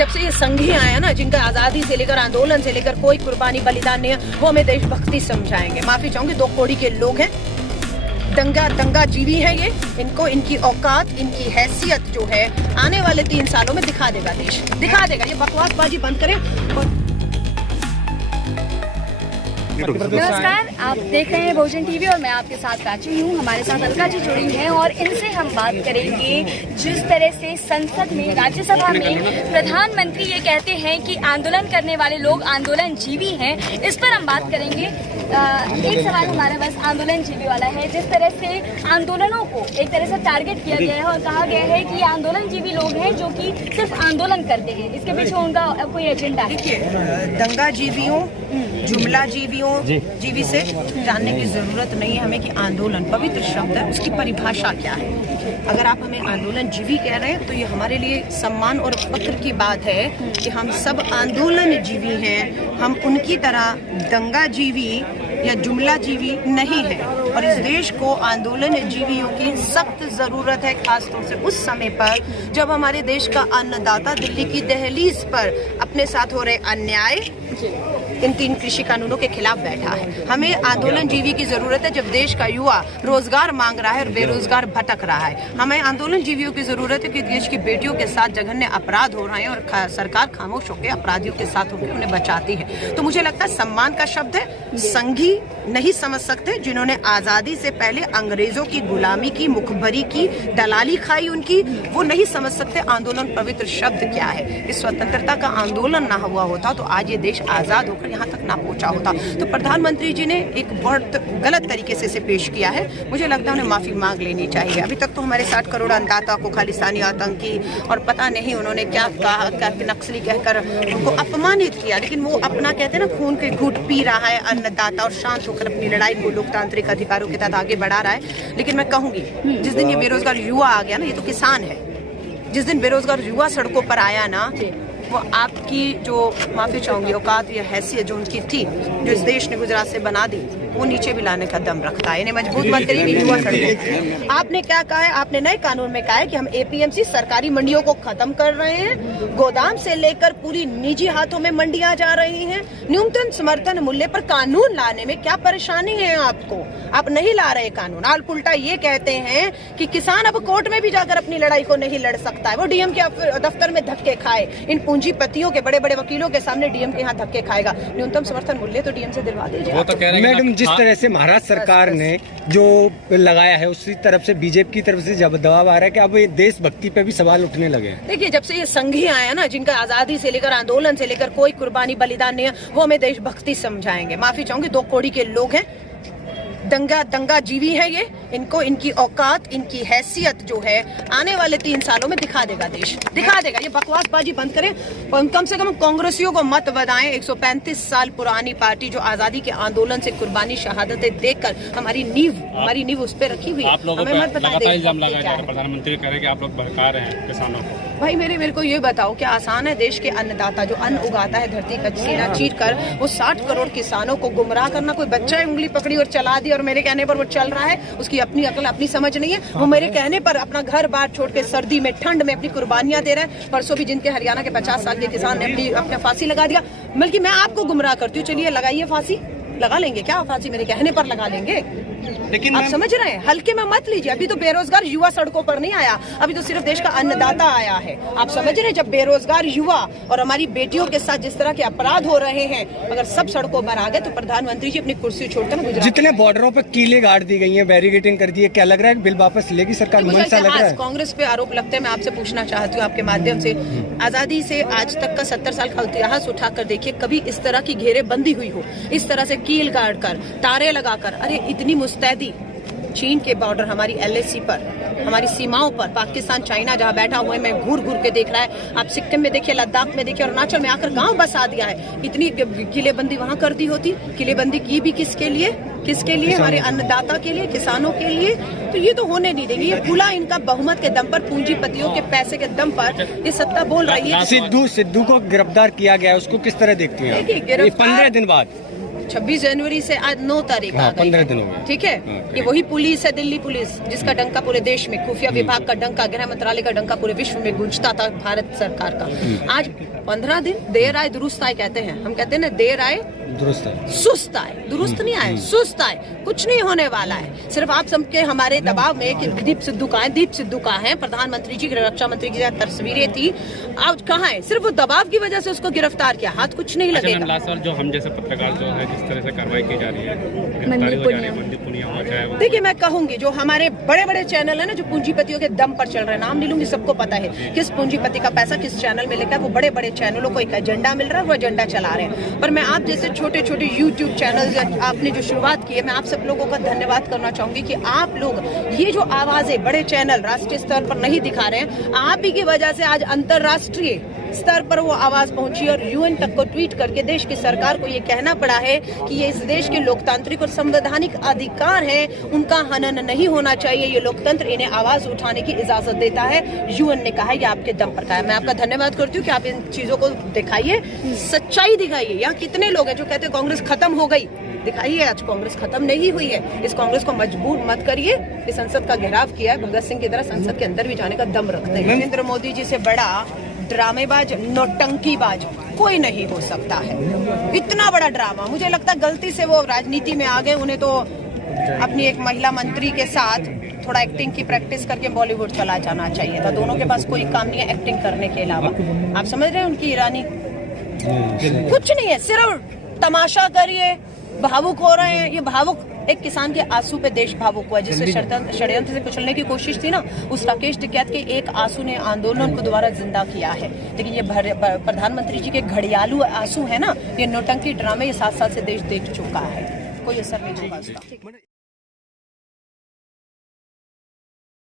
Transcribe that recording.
जब से ये संघी आया ना, जिनका आजादी से लेकर आंदोलन से लेकर कोई कुर्बानी बलिदान नहीं है, वो हमें देशभक्ति समझाएंगे। माफी चाहूंगी, 2 कौड़ी के लोग हैं, दंगा जीवी है ये। इनको इनकी औकात, इनकी हैसियत जो है आने वाले 3 सालों में दिखा देगा, देश दिखा देगा। ये बकवासबाजी बंद करें। नमस्कार, आप देख रहे हैं बहुजन टीवी और मैं आपके साथ प्राची हूँ। हमारे साथ अलका जी जुड़ी हैं और इनसे हम बात करेंगे जिस तरह से संसद में, राज्यसभा में प्रधानमंत्री ये कहते हैं कि आंदोलन करने वाले लोग आंदोलन जीवी हैं, इस पर हम बात करेंगे। एक सवाल हमारा बस आंदोलन जीवी वाला है। जिस तरह से आंदोलनों को एक तरह से टारगेट किया गया है और कहा गया है कि आंदोलन जीवी लोग हैं जो कि सिर्फ आंदोलन करते हैं, इसके पीछे उनका कोई एजेंडा है? दंगा जीवियों, जुमला जीवियों, जीवी से जानने की जरूरत नहीं है हमें कि आंदोलन पवित्र शब्द है, उसकी परिभाषा क्या है। अगर आप हमें आंदोलन जीवी कह रहे हैं तो ये हमारे लिए सम्मान और फख्र की बात है कि हम सब आंदोलन जीवी हैं। हम उनकी तरह दंगा जीवी या जुमला जीवी नहीं है। और इस देश को आंदोलन जीवियों की सख्त जरूरत है, खासतौर से उस समय पर जब हमारे देश का अन्नदाता दिल्ली की दहलीज पर अपने साथ हो रहे अन्याय, इन 3 कृषि कानूनों के खिलाफ बैठा है। हमें आंदोलन जीवी की जरूरत है जब देश का युवा रोजगार मांग रहा है और बेरोजगार भटक रहा है। हमें आंदोलन जीवियों की जरूरत है कि देश की बेटियों के साथ जघन्य अपराध हो रहे हैं और सरकार खामोश होकर अपराधियों के साथ होकर उन्हें बचाती है। तो मुझे लगता है सम्मान का शब्द है। संघी नहीं समझ सकते जिन्होंने आजादी से पहले अंग्रेजों की गुलामी की, मुखबरी की, दलाली खाई उनकी, वो नहीं समझ सकते आंदोलन पवित्र शब्द क्या है। इस स्वतंत्रता का आंदोलन ना हुआ होता तो आज ये देश आजाद होकर यहाँ तक ना पहुंचा होता। तो प्रधानमंत्री जी ने एक बहुत गलत तरीके से इसे पेश किया है। मुझे लगता है उन्हें माफी मांग लेनी चाहिए। अभी तक तो हमारे 60 करोड़ अन्नदाता को खालिस्तानी, आतंकी और पता नहीं उन्होंने क्या कहा, नक्सली कहकर उनको अपमानित किया, लेकिन वो अपना कहते हैं ना खून के घूंट पी रहा है अन्नदाता और शांत होकर अपनी लड़ाई को लोकतांत्रिक अधिकारों के तहत आगे बढ़ा रहा है। लेकिन मैं कहूंगी जिस दिन ये बेरोजगार युवा आ गया ना, ये तो किसान है, जिस दिन बेरोजगार युवा सड़कों पर आया ना, वो आपकी जो माफी चाहूंगी औकात या हैसियत जो उनकी थी, जो इस देश ने गुजरात से बना दी, वो नीचे भी लाने का दम रखता है। इन्हें मजबूत मत करिए युवा सड़कों। आपने क्या कहा है? आपने नए कानून में कहा है कि हम एपीएमसी सरकारी मंडियों को खत्म कर रहे हैं। गोदाम से लेकर पूरी निजी हाथों में मंडियां जा रही हैं। न्यूनतम समर्थन मूल्य पर कानून लाने में क्या परेशानी है आपको? आप नहीं ला रहे कानून। आप उल्टा ये कहते हैं कि किसान अब कोर्ट में भी जाकर अपनी लड़ाई को नहीं लड़ सकता है, वो डीएम के दफ्तर में धक्के खाए। इन पूंजीपतियों के, बड़े बड़े वकीलों के सामने डीएम के यहाँ धक्के खाएगा। न्यूनतम समर्थन मूल्य तो डीएम से दिलवा दीजिए। मैडम, जिस तरह से महाराष्ट्र सरकार ने जो लगाया है उसी तरफ से बीजेपी की तरफ से जब दबाव आ रहा है कि अब ये देशभक्ति पे भी सवाल उठने लगे। देखिए, जब से ये संघी आया ना, जिनका आजादी से लेकर आंदोलन से लेकर कोई कुर्बानी बलिदान नहीं है, वो हमें देशभक्ति समझाएंगे। माफी चाहूंगी, 2 कौड़ी के लोग हैं, दंगा जीवी है ये। इनको इनकी औकात, इनकी हैसियत जो है आने वाले 3 सालों में दिखा देगा, देश दिखा देगा। ये बकवासबाजी बंद करें और कम से कम कांग्रेसियों को मत बताएं। 135 साल पुरानी पार्टी जो आजादी के आंदोलन से कुर्बानी शहादतें देकर हमारी नींव उस पर रखी हुई है, हमें मत बताएं। इल्जाम लगाया जा रहा है, प्रधानमंत्री कह रहे हैं कि आप लोग भड़का रहे हैं किसानों को। भाई मेरे को ये बताओ, क्या आसान है देश के अन्नदाता जो अन्न उगाता है धरती का सीना चीर कर, वो 60 करोड़ किसानों को गुमराह करना? कोई बच्चा उंगली पकड़ी और चला दी और मेरे कहने पर वो चल रहा है, उसकी अपनी अकल, अपनी समझ नहीं है। वो मेरे कहने पर अपना घर बार छोड़ के सर्दी में, ठंड में अपनी कुर्बानियां दे रहे हैं। परसों भी जिनके हरियाणा के 50 साल के किसान ने अपना फांसी लगा दिया, बल्कि मैं आपको गुमराह करती हूँ, चलिए लगाइए फांसी। लगा लेंगे क्या फांसी? मेरे कहने पर लगा लेंगे। लेकिन आप समझ रहे हैं, हल्के में मत लीजिए। अभी तो बेरोजगार युवा सड़कों पर नहीं आया, अभी तो सिर्फ देश का अन्नदाता आया है। आप समझ रहे हैं, जब बेरोजगार युवा और हमारी बेटियों के साथ जिस तरह के अपराध हो रहे हैं, अगर सब सड़कों पर आ गए तो प्रधानमंत्री जी अपनी कुर्सी छोड़कर गुजरात। जितने बॉर्डरों पर कीले गाड़ दी गई हैं, बैरिकेडिंग कर दी है, क्या लग रहा है बिल वापस लेगी सरकार? मन सा लग रहा है। कांग्रेस पे आरोप लगते हैं, मैं आपसे पूछना चाहती हूँ आपके माध्यम से, आजादी से आज तक का 70 साल का इतिहास उठाकर देखिए, कभी इस तरह की घेरेबंदी हुई हो, इस तरह से कील गाड़ कर, तारे लगाकर? अरे इतनी मुस्तैदी चीन के बॉर्डर, हमारी एलएसी पर, हमारी सीमाओं पर, पाकिस्तान चाइना जहां बैठा हुआ है, मैं घूर के देख रहा है। आप सिक्किम में देखिए, लद्दाख में देखिए, अरुणाचल में आकर गांव बसा दिया है। इतनी किलेबंदी वहां कर दी होती, किलेबंदी की भी किसके लिए? हमारे अन्नदाता के लिए, किसानों के लिए। तो ये तो होने नहीं देंगे। ये खुला इनका बहुमत के दम पर, पूंजीपतियों के पैसे के दम पर ये सत्ता बोल रही है। सिद्धू को गिरफ्तार किया गया, उसको किस तरह देखती हैं? 15 दिन बाद 26 जनवरी से आज 9 तारीख आ गई 15 दिन हो गए। ठीक है, ये वही पुलिस है, दिल्ली पुलिस, जिसका डंका पूरे देश में, खुफिया विभाग का डंका, गृह मंत्रालय का डंका पूरे विश्व में गूंजता था भारत सरकार का। आज 15 दिन देर आए दुरुस्त आए कहते हैं, हम कहते हैं ना देर आए दुरुस्त है, सुस्त आए, दुरुस्त नहीं आए, सुस्त आए, कुछ नहीं होने वाला है। सिर्फ आप सबके हमारे दबाव में कि दीप सिद्धू का है, प्रधानमंत्री जी, रक्षा मंत्री की तस्वीरें थी, आज कहाँ है? सिर्फ वो दबाव की वजह से उसको गिरफ्तार किया, हाथ कुछ नहीं अच्छा मैम, लगेगा। लास्ट सवाल, जो हम जैसे पत्रकार जो है जिस तरह से कार्रवाई की जा रही है, गिरफ्तारी हो जा रही है, मनदीप पुनिया हो चाहे वो, देखिए मैं कहूंगी जो हमारे बड़े बड़े चैनल है ना, जो पूंजीपतियों के दम पर चल रहे हैं, नाम नहीं लूंगी, सबको पता है किस पूंजीपति का पैसा किस चैनल में लेकर, वो बड़े बड़े चैनलों को एक एजेंडा मिल रहा है, वो एजेंडा चला रहे हैं। पर मैं आप जैसे छोटे छोटे यूट्यूब चैनल आपने जो शुरुआत की है, मैं आप सब लोगों का धन्यवाद करना चाहूंगी कि आप लोग ये जो आवाजें बड़े चैनल राष्ट्रीय स्तर पर नहीं दिखा रहे हैं, आप ही की वजह से आज अंतरराष्ट्रीय स्तर पर वो आवाज पहुंची और यूएन तक को ट्वीट करके देश की सरकार को ये कहना पड़ा है कि ये इस देश के लोकतांत्रिक और संवैधानिक अधिकार हैं, उनका हनन नहीं होना चाहिए, ये लोकतंत्र इन्हें आवाज उठाने की इजाजत देता है। यूएन ने कहा है, ये आपके दम पर कहा है। मैं आपका धन्यवाद करती हूँ कि आप इन चीजों को दिखाइए, सच्चाई दिखाइए। यहाँ कितने लोग हैं जो कहते हैं कांग्रेस खत्म हो गई, दिखाइए आज कांग्रेस खत्म नहीं हुई है। इस कांग्रेस को मजबूर मत करिए, इस संसद का घेराव किया है, भगत सिंह की तरह संसद के अंदर भी जाने का दम रखते हैं। नरेंद्र मोदी जी से बड़ा ड्रामेबाज, नौटंकीबाज कोई नहीं हो सकता है। इतना बड़ा ड्रामा, मुझे लगता है गलती से वो राजनीति में आ गए, उन्हें तो अपनी एक महिला मंत्री के साथ थोड़ा एक्टिंग की प्रैक्टिस करके बॉलीवुड चला जाना चाहिए था। दोनों के पास कोई काम नहीं है एक्टिंग करने के अलावा। आप समझ रहे हैं उनकी ईरानी कुछ नहीं है, सिर्फ तमाशा करिए, भावुक हो रहे हैं। ये भावुक एक किसान के आंसू पे देश भावुक हुआ, जिसे षड्यंत्र से कुचलने की कोशिश थी ना, उस राकेश टिकैत के एक आंसू ने आंदोलन को दोबारा जिंदा किया है। लेकिन ये प्रधानमंत्री जी के घड़ियालू आंसू है ना, ये नौटंकी ड्रामे ये 7 साल से देश देख चुका है, कोई असर नहीं होगा उसका।